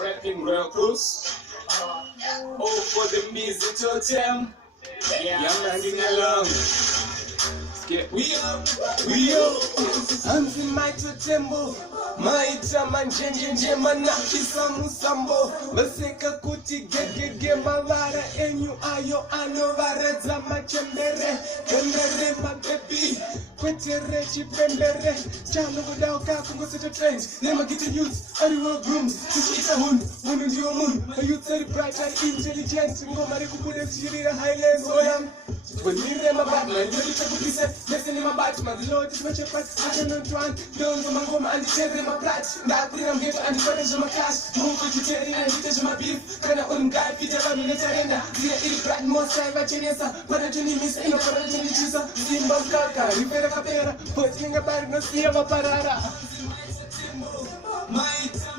rapping real close. Oh, for the music totem. Yeah, I'm sing along. We up. Hanzi maito tembo maita manjenjenje manakisa musambo maseka kuti gegege mavara enyu ayo anovaredza machembere kembere mabebi kwetere chipembere chanokuda ukakungoseta trends nemagita youth ariwo grooms tichiita hunhu ndiwo munhu ayouth ari bright ari intelligent ngoma rikubuda tichirira highlands oyam tichibonirire mabatman ndodichekupisa mese nemabatman ziloti timachepat achanotwan ndonzo mangoma anditerere maplat ndakurira mgeto andifane zvemakas mukutiterera ndite zvemabif kana uri mgapite vanhu netarenda zira iri bright mosai vachenesa padatonimisa inopadatonichisa simba mkaka ripera kapera potinenge bari nosiya vaparara maita